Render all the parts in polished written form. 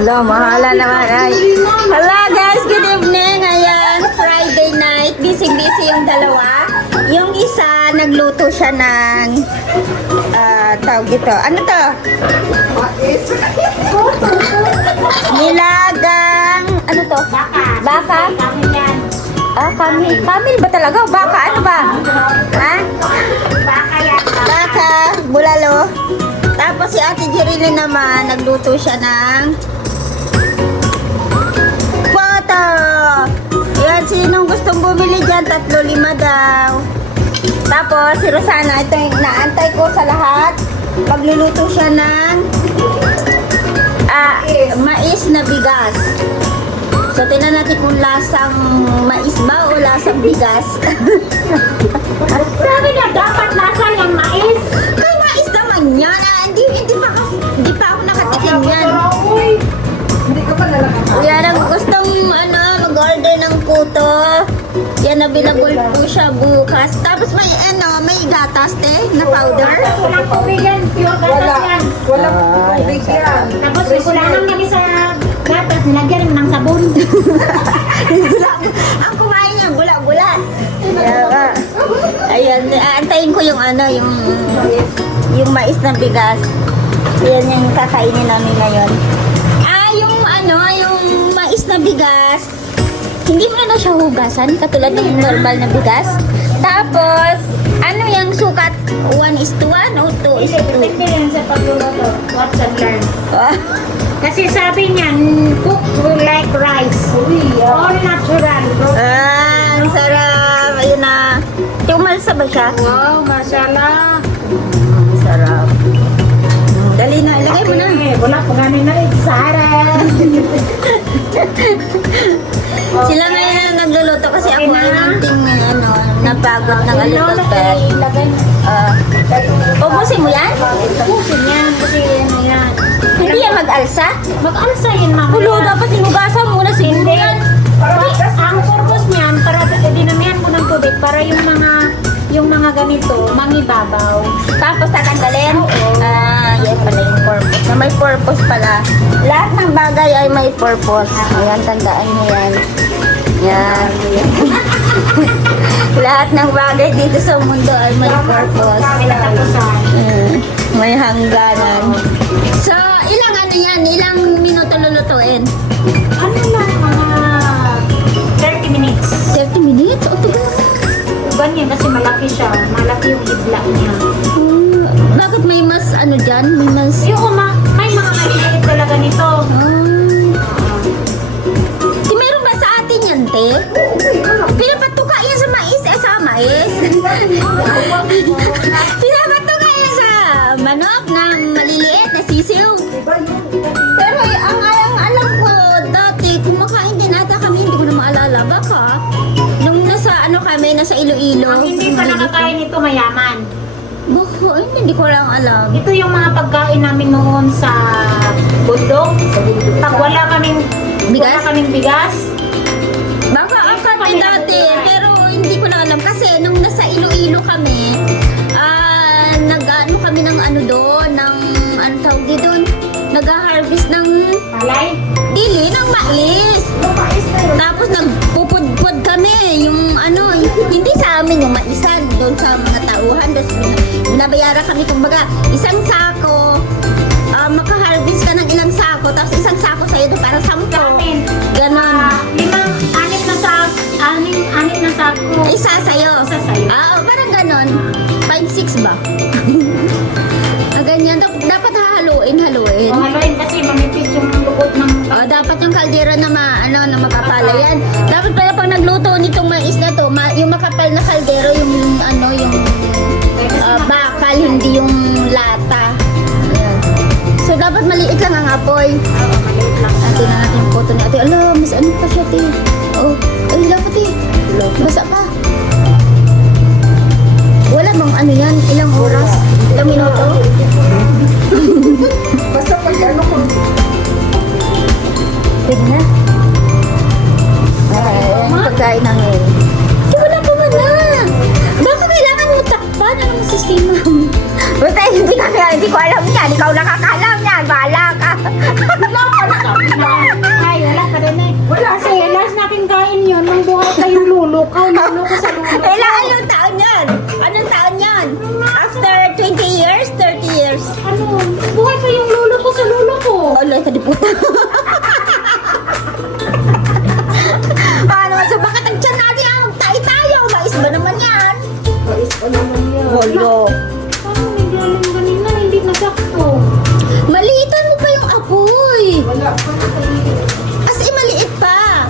Hello, mahala naman ay. Hello guys, good evening. Ayan, Friday night. Busy-busy yung dalawa. Yung isa, nagluto siya ng tawag ito. Ano to? Nilagang, ano to? Baka. Kamil. Kamil ba talaga? Baka, ano ba? Ha? Baka, bulalo. Tapos si Ate Jerilyn naman, nagluto siya ng poto. Yan, sinong gustong bumili dyan? 3-5 daw. Tapos si Rosana, ito yung naantay ko sa lahat. Pagluluto siya ng mais na bigas. So, tingnan natin kung lasang mais ba o lasang bigas. Sabi na dapat lasa yung mais. Kay mais naman yan. Hindi pa ako nakatikim yan. Hindi ka pa nalakap. Yan ang gustong mag-order ng puto. Yan, available po siya bukas. Tapos may gatas na powder. Walang tubig yan. Pure gatas yan. Walang tubig yan. Tapos kulangan kami sa gatas. Nilagyan naman ng sabon. Ang kumain niya, bula-bula. Ayan, aantayin ko yung mais na bigas. Ayan yung kakainin namin ngayon. Yung mais na bigas, hindi mo na siya hugasan, katulad ng normal na bigas. Tapos, yung sukat? 1:1 o 2:2? Depende yan sa pagluluto. Watch and learn. Kasi sabi niya, cook like rice. All natural. Ang sarap. Ayun na. Tumalsa ba siya? Wow, mashallah. Sarap. Dali na, ilagay mo na. Wala pa ganin na rin sa harap. Sila ngayon ang nagluluto kasi ako ay munting napagod ng alipagpet. Ubusin mo yan? Pusin yan. Kasi ano yan. Hindi yan mag-alsa? Mag-alsa yan, mama. Hulo, dapat hinugasan muna siguro Hindi. yan. Ang purpose niyan, para dinamihan ko ng tubig para yung mga ganito, mangibabaw. Tapos tatanggalin? Yan pala yung purpose. Na may purpose pala. Lahat ng bagay ay may purpose. Ayan, tandaan niyo yan. Yan. Lahat ng bagay dito sa mundo ay may purpose. Pinatapusan. May hangganan. So, ilang yan? Ilang minuto lulutuin? Ano lang, mga 30 minutes. 30 minutes? O, tagal. Ganyan kasi malaki siya. Malaki yung idla niya. Bakit may mas dyan? May mas... Yung may mga maliliit talaga nito. Meron ba sa atin yan, te? Pinapatuka yan sa mais. Sa mais. Pinapatuka yan sa manok na maliliit na sisiw. Pero ang alam ko, dati kumakain din ata kami, hindi ko na maalala. Baka, nung nasa kami, nasa Iloilo. Ang hindi pa nakakain ito mayaman. Baka, hindi ko lang alam. Ito yung mga pagkain namin noon sa bundok. Pag wala kaming bigas. Baka ang kami dati, pero hindi ko na alam. Kasi nung nasa Iloilo kami, nag-ano kami ng doon, ng tawag dito, nag-harvest ng Palay. dili ng mais. Tapos nagpupudpud kami, yung hindi sa amin yung maisan, doon sa mga tauhan, doon binabayaran kami kumbaga, isang sako, maka-harvest ka ng ilang sako, tapos isang sako sa'yo doon, parang 10. Ganon. Anim na sako. Isa sa'yo. Isa sa'yo. Parang ganon. 5-6 ba? Ganyan. Dapat haluin. Haluin kasi mamipis yung lukot ng... Dapat yung kaldero na na makapala yan. Dapat pala pag nagluto nitong mais na to, yung makapal na kaldero, yung bakal, hindi yung lata. Ayan. So, dapat maliit lang ang apoy. Maliit lang. Tingnan natin yung photo ni ate. Mas pa siya, te. Ay, dapat eh. Basa pa. Wala bang yan? Ilang oras? Ilang minuto? Basta pag ko. Pwede na. Ang pagkain namin. Wala pa man na. Baka kailangan mo takpan. Anong sistema? Basta hindi ko alam yan. Ikaw nakakaalam yan. Bahala ka. puta. Paano sa bakit ang tiyan natin ang tayo? Mais ba naman yan? Mais pa naman yan. Holo. Parang medyo alam kanina, hindi nasakto. Maliitan mo pa yung apoy. Wala pa na kayo. As in, maliit pa.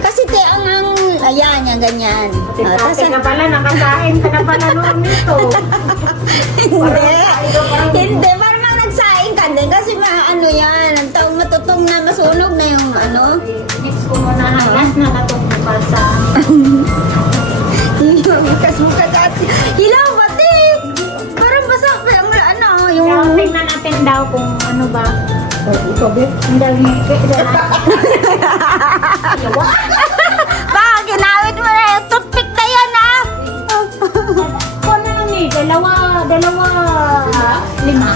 Kasi te, ayan, yan, ganyan. Ah, tas- Ate ka pala, nakakain ka na pala noon nito. hindi. Hindi, parang mga nagsaing ka din. Kasi ano yan, ang taong matutong na masunog na yung ano. Mix ko muna halas na natungkol sa Bukas-bukas at hilaw pati. Parang basa, ano, yung... Kaya tingnan natin daw kung ano ba. Ito, Beth. Ang dami Ba, ginawit mo na yung toothpick na yan, ah! Kung ano lang eh, dalawa, lima.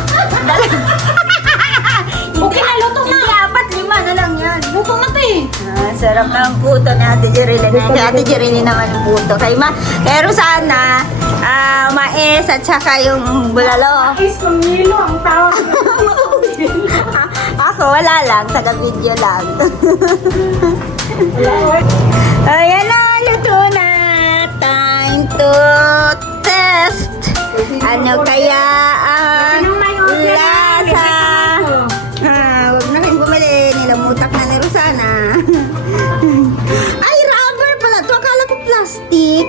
Okay na, luto na. Hindi, apat, 5 na lang yan. Luto na to eh. Ah, sarap ng puto ni Ate Jerilyn. Si Ate Jerilyn naman yung puto. Kay Rosana, mais at saka yung bulalo. Is kumilo ang tawag. Ako, wala lang. Taga-video lang. Ayan na, luto na. Time to test. Ano kaya ang Anong may order na? lasa? Huwag na rin bumili. Nilamutak na ni Rosana. Ay, rubber pala to. Akala ko plastic.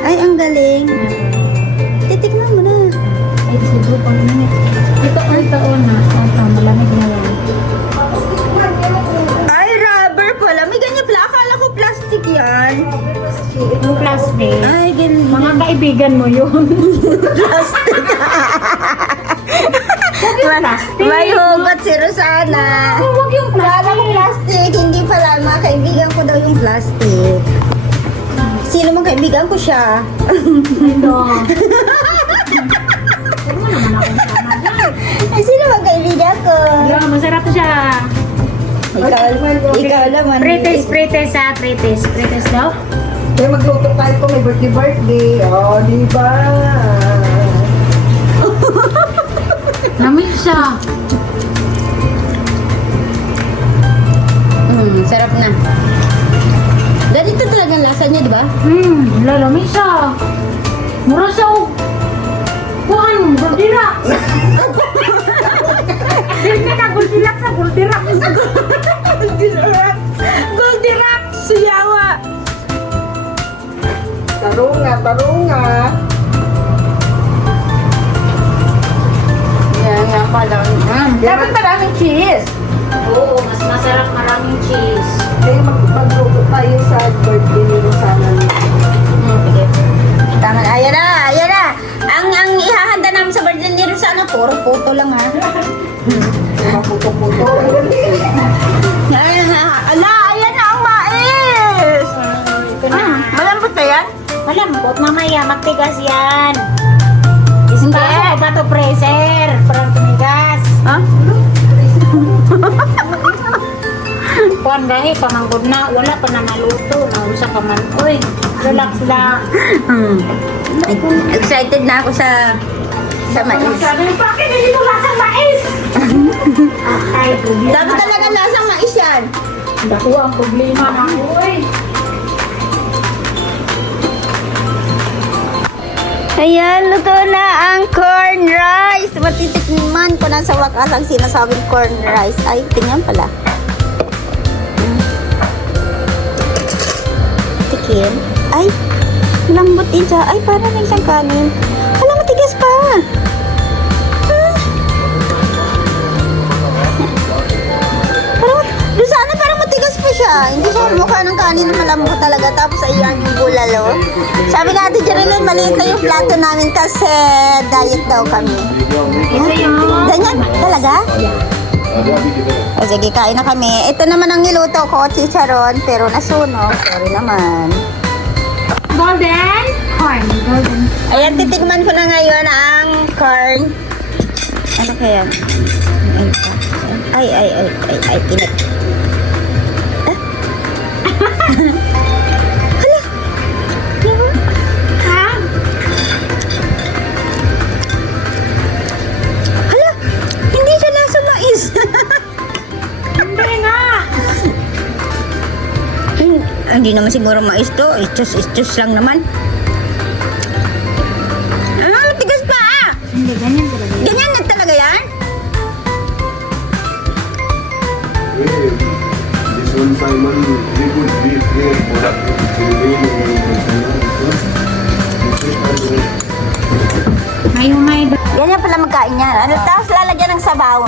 Ay, ang galing. Titikman mo na. Ay, siguro pang minute. Ito ang taon na. Malamig na lang. Ay, rubber pala. May ganyan pala. Akala ko plastic yan. Yung plastic. Ay, ganyan. Mga kaibigan mo yun. Plastic. plastic. May hugot si Rosana. Huwag yung Akala ko plastic. Hindi pala. Mga kaibigan ko daw yung plastic. Sino mang kaibigan ko siya? Ito. Huwag mo naman akong sama dyan. Ay, sino mang kaibigan ko? Yeah, masarap siya. Ikaw naman. Pretest ha, pretest. Pretest daw? Kaya magluto tayo kung may birthday. Oh, di ba? Lamig siya. Sarap na. Ganito talagang lasa niya, di ba? Lalamig siya. Mura siya o. Kuhan, guldirak. Hindi na guldirak sa guldirak. Goldirak! Siyawa! Tarunga. Yan nga pala. Dapat maraming cheese. Oo, mas masarap maraming cheese. Kaya magluto tayo sa birthday ni Rosana. Sige. Tama na. Ayan na. Ang ihahanda namin sa birthday ni Rosana, puro puto lang ha. Maputo-puto. Ayan na ang mais! Malambot ba yan? Malambot, mamaya magtigas yan. Hindi. Isipasok ba ito freezer? Parang tumigas. Ha? Kuhan gahi, pamanggod na. Wala pa na naluto. Nausa ka man. Uy, relax lang. Excited na ako sa mais. Sabi, bakit hindi mo lasang mais? Ay, problema. Dapat talaga lasang mais yan. Dako ang problema na. Uy. Ayan, luto na ang corn rice. Matitikman ko na sa wakas ang sinasabing corn rice. Ay, tingnan pala. Tikim. Ay, lambot din siya. Ay, parang may isang kanin. Hala, matigas pa. Doon sana parang matigas pa siya. Hindi siya mukha ng kanin na malambot talaga. Tapos ayan yung bulalo. Sabi nga Ate Jerilyn, maliit na yung plato namin kasi diet daw kami. Ito yung... Ganyan? Talaga? O sige, kain na kami. Ito naman ang niluto ko, chicharon, pero nasunog. Sorry naman. Golden corn. Golden. Ayan, titikman ko na ngayon ang corn. Ano kaya? Ay, tinik. Ha? Hala, hindi siya lasa mais. Hindi naman siguro mais to. Ichos lang naman. Tigas pa ah! Hindi, ganyan talaga. Ganyan na talaga yan? This one Simon, we could be here for that. May Ganyan pala magkain yan. Ano, tapos lalagyan ng sabaw.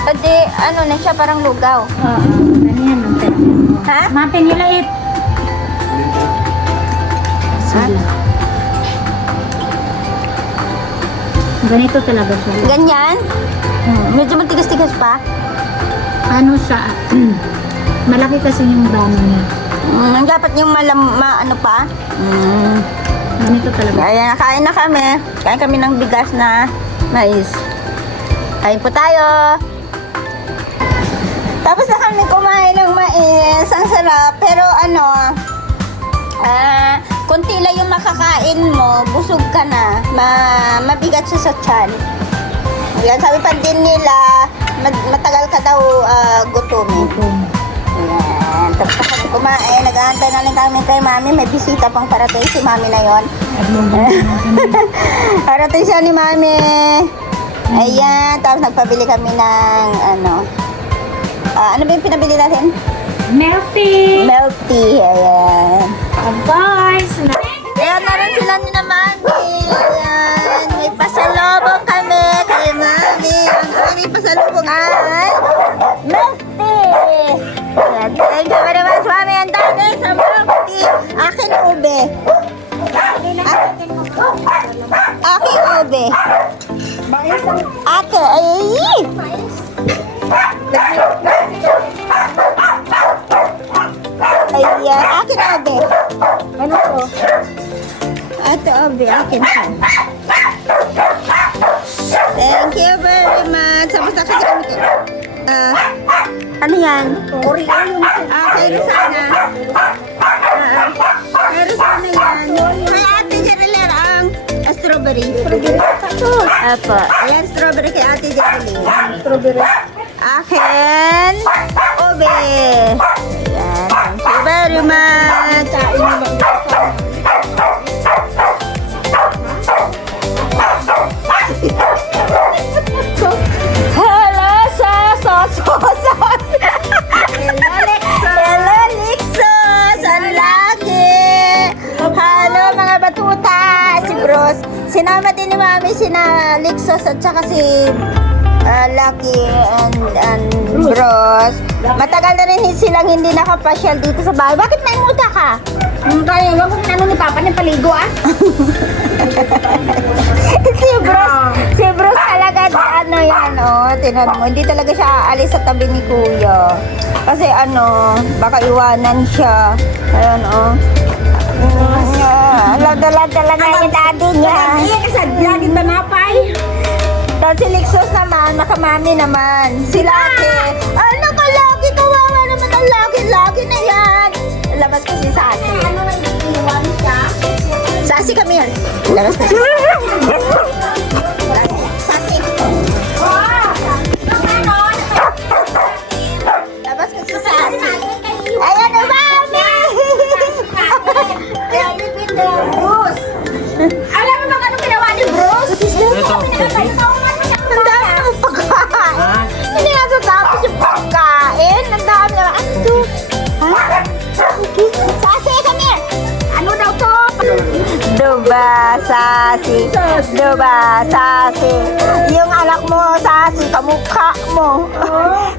Pwede, ano na siya, parang lugaw. Oo, ganyan ang pera. Ha? Matin nila it. Sige. Ganito talaga siya. Ganyan? Medyo matigas-tigas pa. Ano siya? Malaki kasi yung brano niya. Dapat yung ano pa. Ganito talaga. Ayan, nakain na kami. Kain kami ng bigas na mais. Kain po tayo. Tapos na kami kumain ng mais. Ang sarap. Pero ano, konti lang yung makakain mo. Busog ka na. Mabigat siya sa tiyan. Ayan, sabi pa din nila, matagal ka daw gutumin. Ayan. Tapos na kami kumain. Nag-aantay na lang kami kay mami. May bisita pang parating si mami na yon. Parating siya ni mami. Ayan. Tapos nagpabili kami ng ano. Ano ba yung pinabili natin? Milk tea. Milk tea. Ayan. Of course. Ayan na rin sila ni na mami. Ayan. May pasalubong kami kay mami. Ang aming pasalubong ay milk tea. Ayan. Thank you very much, mami. Ang dami sa milk tea. Akin ube. Aking ube. Ate, ay! Ayan, akin ube. Ano to? Ate ube, akin to. Thank you very much. Tapos na kasi kami. Ano yan? Oreo yun. Okay, sana. Pero sana yan. Kaya ate Jerilyn ang strawberry. Strawberry tapos. Apo. Ayan, strawberry kay ate Jerilyn. Strawberry. Akin. Ube. Ayan. Thank you very much. Hello, sos. Hello, Lixos. Ang laki. Hello, mga batuta. Si Bruce. Sinama din ni Mami sina Lixos at saka si Lucky and Bruce. Matagal na rin silang hindi nakapasyal dito sa bahay. Bakit may muta ka? Kaya wag kong ano ni Papa ni paligo ah. Si Bruce talaga ano yan, tinan mo, hindi talaga siya aalis sa tabi ni Kuya. Kasi ano, baka iwanan siya. Ayan, lada-lada lang yung daddy niya. Iya kasi lagi tanapay. Tapos si Lixos naman, makamami naman. Si Lucky, ano ka Lucky, kawawa naman ang Lucky na yan. Labas ko si Sassy. Ano nang iniwan siya? Sassy, come here. Labas ko. Sassy. Labas ko si Sassy. Ayan na, mami! Bruce. Alam mo bang ano ginawa ni Bruce? Ang dami ng pagkain. Hindi nga tatapos yung pagkain. Ang dami naman. Ano to? Ha? Sassy, come here! Ano daw to? Diba, Sassy? Diba, Sassy? Yung anak mo, Sassy, kamukha mo.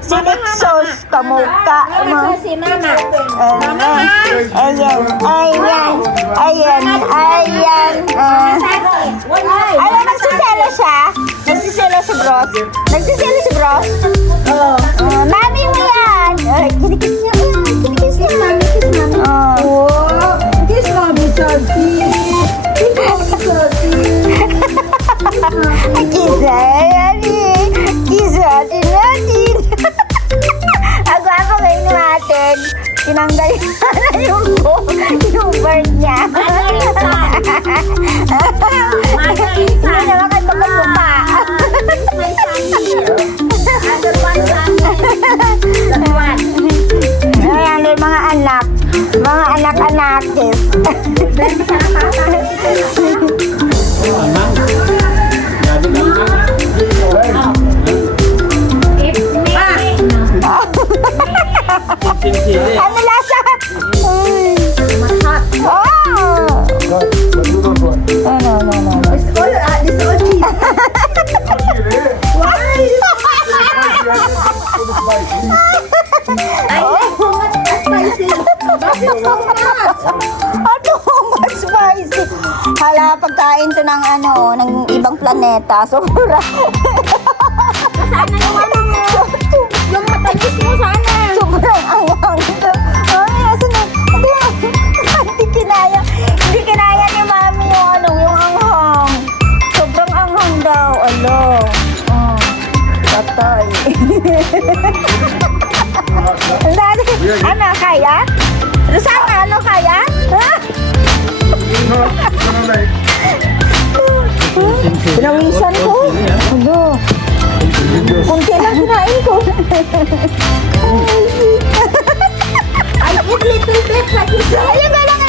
Si Lixos, kamukha mo. Si Mama. Ayan. Alam, nagsiselo siya. Nagsiselo si Bros. Oo. Mami mo yan. Ay, kinikis niya mo yan. Kinikis niya. Kiss Mami, Sassy. Kiss Mami, Sassy. Kisatin natin. Ako ngayon natin. Tinanggal na yung bird niya. Hindi naman kayo magpapapa. My son here. Other one son. That one. Too much spicy. Hala, pagkain to ng ano, ng ibang planeta. Sobra. Sana yung ano mo. Yung matamis mo sana. Sobrang anghang. Ay, asan na? Hindi kinaya. Hindi kinaya ni Mami yung ano, yung anghang. Sobrang anghang daw. Alo. Oh, patay. Ano, kaya? Sana, ano, kaya? Ha? Pinawisan ko. Ano? Kunti lang kinain ko. I eat little bit like you said. Ayun na lang.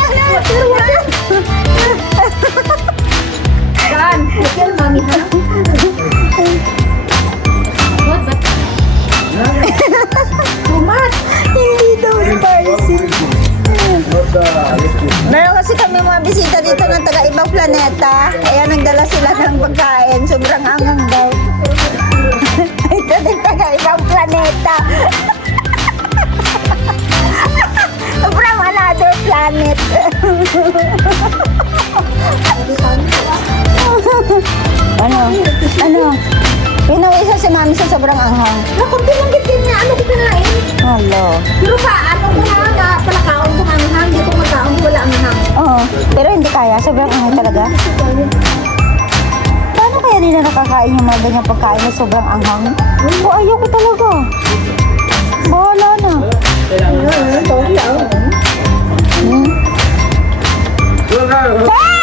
Gan, tell mommy, ha? What? But too much. Hindi daw spicy. Meron kasi kami mga bisita dito ng taga-ibang planeta. Kaya nagdala sila ng pagkain. Sobrang angang daw. Ito din taga-ibang planeta. From another planet. Ano? Ano? Yun ang isa si Mami sa sobrang anghang. Kunti lang gitin na, ano ko kinain? Hello. Pero pa, ano ko na, palakaon ko ang hang, hindi ko magkaon, wala ang hang. Oo. Pero hindi kaya. Sobrang anghang talaga. Paano kaya nila nakakain yung mga ganyang pagkain na sobrang anghang? O ayaw ko talaga. Bahala na. Hmm? Look at her. Ah!